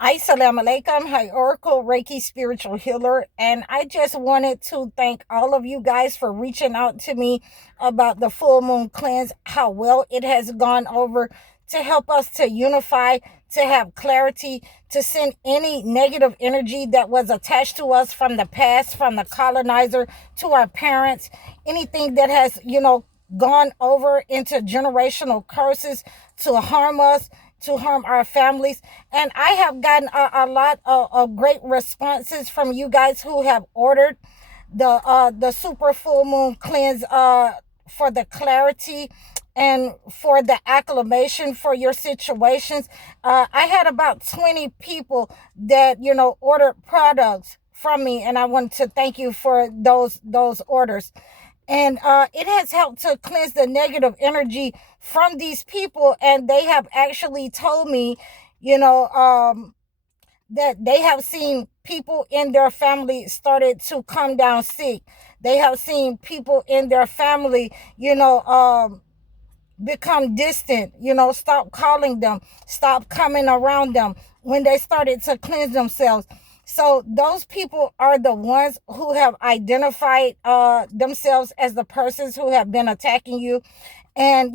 Assalamu alaikum, hi Oracle Reiki spiritual healer, and I just wanted to thank all of you guys for reaching out to me about the full moon cleanse, how well it has gone over to help us to unify, to have clarity, to send any negative energy that was attached to us from the past, from the colonizer to our parents, anything that has, gone over into generational curses to harm us, to harm our families. And I have gotten a lot of great responses from you guys who have ordered the super full moon cleanse for the clarity and for the acclamation for your situations. I had about 20 people that ordered products from me, and I want to thank you for those orders. And it has helped to cleanse the negative energy from these people, and they have actually told me, you know um that they have seen people in their family started to come down sick. They have seen people in their family, become distant, stop calling them, stop coming around them when they started to cleanse themselves. So those people are the ones who have identified themselves as the persons who have been attacking you. And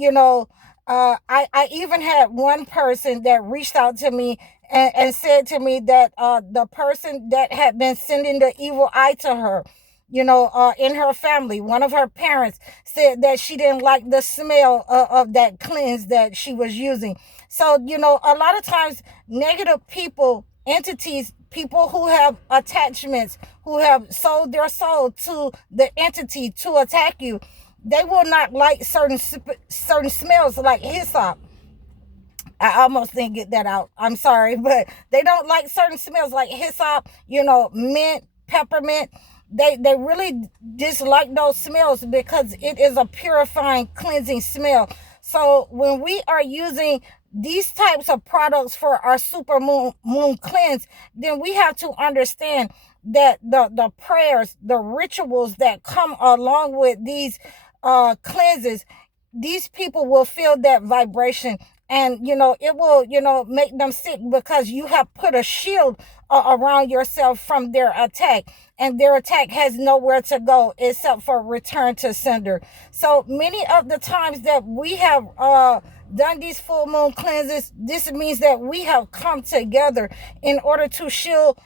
I even had one person that reached out to me and said to me that the person that had been sending the evil eye to her, in her family, one of her parents said that she didn't like the smell of that cleanse that she was using. So, a lot of times negative people, entities, people who have attachments, who have sold their soul to the entity to attack you, they will not like certain smells like hyssop. I almost didn't get that out. I'm sorry, but they don't like certain smells like hyssop, mint, peppermint. They really dislike those smells because it is a purifying, cleansing smell. So when we are using these types of products for our super moon cleanse, then we have to understand that the prayers, the rituals that come along with these cleanses, these people will feel that vibration, and it will make them sick because you have put a shield around yourself from their attack, and their attack has nowhere to go except for return to sender. So many of the times that we have done these full moon cleanses, this means that we have come together in order to shield,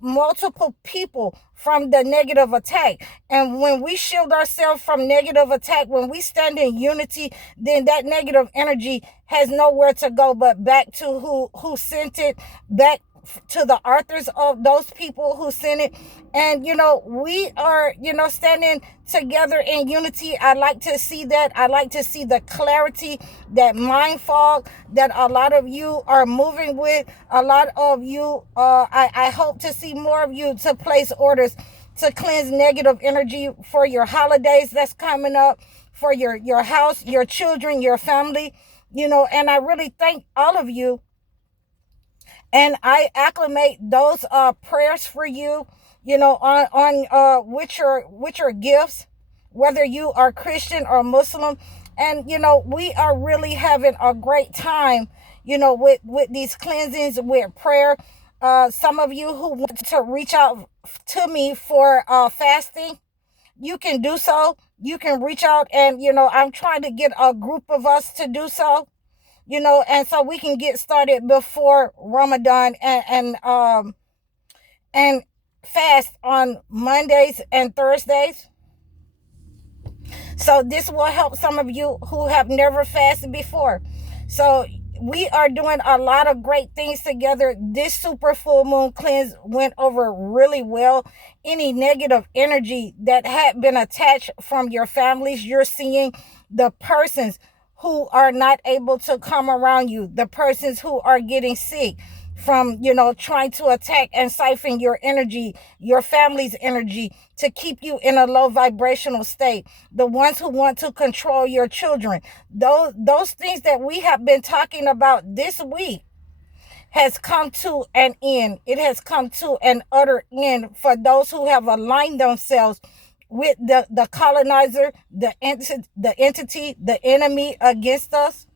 multiple people from the negative attack. And when we shield ourselves from negative attack, when we stand in unity, then that negative energy has nowhere to go but back to who sent it, back to the authors of those people who sent it. And we are standing together in unity. I like to see that. I like to see the clarity, that mind fog that a lot of you are moving with. A lot of you, I hope to see more of you to place orders to cleanse negative energy for your holidays that's coming up, for your house, your children, your family. And I really thank all of you, and I acclimate those prayers for you, on which are gifts, whether you are Christian or Muslim. And we are really having a great time, with these cleansings, with prayer. Some of you who want to reach out to me for fasting, you can do so. You can reach out, and I'm trying to get a group of us to do so, and so we can get started before Ramadan, and fast on Mondays and Thursdays. So this will help some of you who have never fasted before. So we are doing a lot of great things together. This super full moon cleanse went over really well. Any negative energy that had been attached from your families, you're seeing the persons who are not able to come around you, the persons who are getting sick from, trying to attack and siphon your energy, your family's energy, to keep you in a low vibrational state. The ones who want to control your children. Those things that we have been talking about this week has come to an end. It has come to an utter end for those who have aligned themselves with the colonizer, the entity, the enemy against us.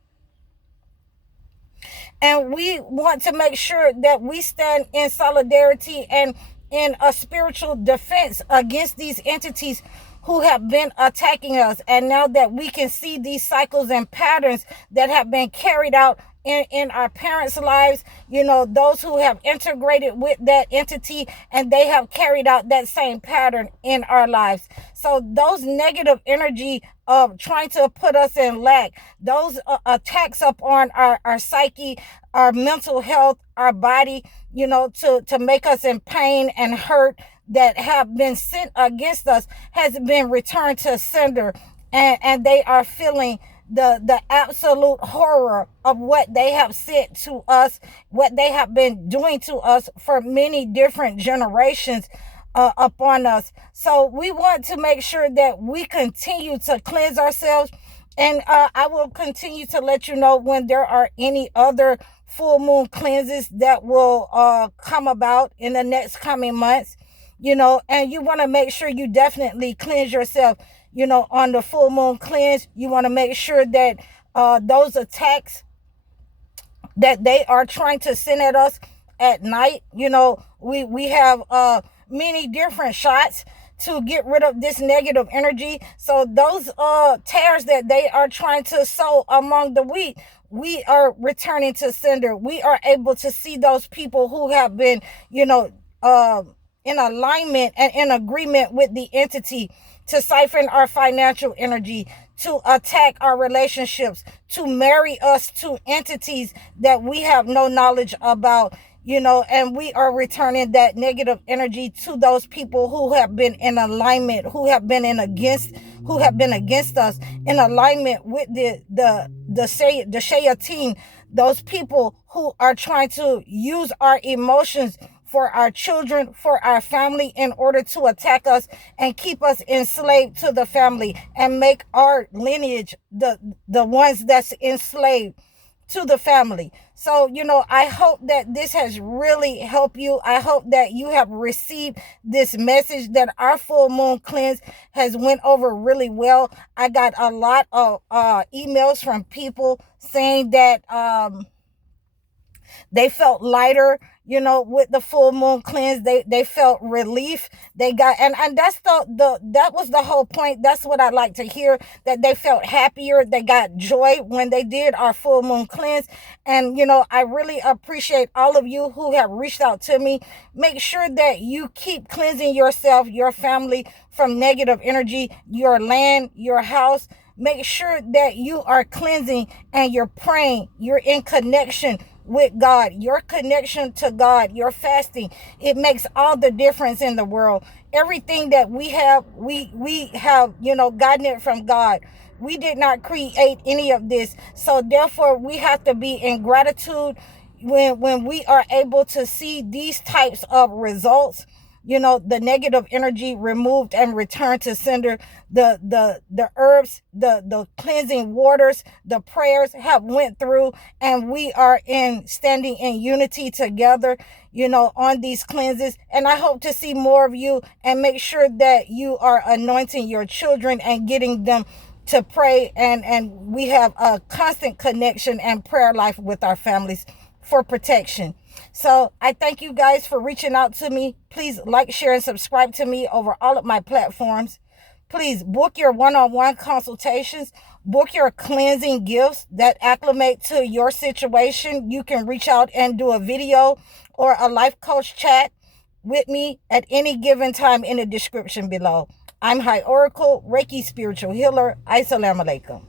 And we want to make sure that we stand in solidarity and in a spiritual defense against these entities who have been attacking us. And now that we can see these cycles and patterns that have been carried out in our parents' lives, those who have integrated with that entity, and they have carried out that same pattern in our lives. So those negative energy of trying to put us in lack, those attacks upon our psyche, our mental health, our body, to make us in pain and hurt, that have been sent against us, has been returned to sender. And they are feeling the absolute horror of what they have sent to us, what they have been doing to us for many different generations upon us. So we want to make sure that we continue to cleanse ourselves. And I will continue to let you know when there are any other full moon cleanses that will come about in the next coming months. And you want to make sure you definitely cleanse yourself, on the full moon cleanse. You want to make sure that those attacks that they are trying to send at us at night, we have many different shots to get rid of this negative energy. So those tares that they are trying to sow among the wheat, we are returning to sender. We are able to see those people who have been, in alignment and in agreement with the entity, to siphon our financial energy, to attack our relationships, to marry us to entities that we have no knowledge about, and we are returning that negative energy to those people who have been in alignment, who have been against us, in alignment with the shayateen, those people who are trying to use our emotions for our children, for our family, in order to attack us and keep us enslaved to the family and make our lineage the ones that's enslaved to the family. So, I hope that this has really helped you. I hope that you have received this message, that our full moon cleanse has went over really well. I got a lot of emails from people saying that they felt lighter, with the full moon cleanse. They felt relief. They got, and that's that was the whole point. That's what I like to hear, that they felt happier. They got joy when they did our full moon cleanse. And, I really appreciate all of you who have reached out to me. Make sure that you keep cleansing yourself, your family, from negative energy, your land, your house. Make sure that you are cleansing and you're praying. You're in connection with God, your connection to God, your fasting. It makes all the difference in the world. Everything that we have, we have, gotten it from God. We did not create any of this. So therefore, we have to be in gratitude when we are able to see these types of results. The negative energy removed and returned to sender, the herbs, the cleansing waters, the prayers have went through, and we are standing in unity together, on these cleanses. And I hope to see more of you, and make sure that you are anointing your children and getting them to pray, and we have a constant connection and prayer life with our families for protection. So I thank you guys for reaching out to me. Please like, share, and subscribe to me over all of my platforms. Please book your one-on-one consultations. Book your cleansing gifts that acclimate to your situation. You can reach out and do a video or a life coach chat with me at any given time in the description below. I'm High Oracle, Reiki spiritual healer. Assalamu alaikum.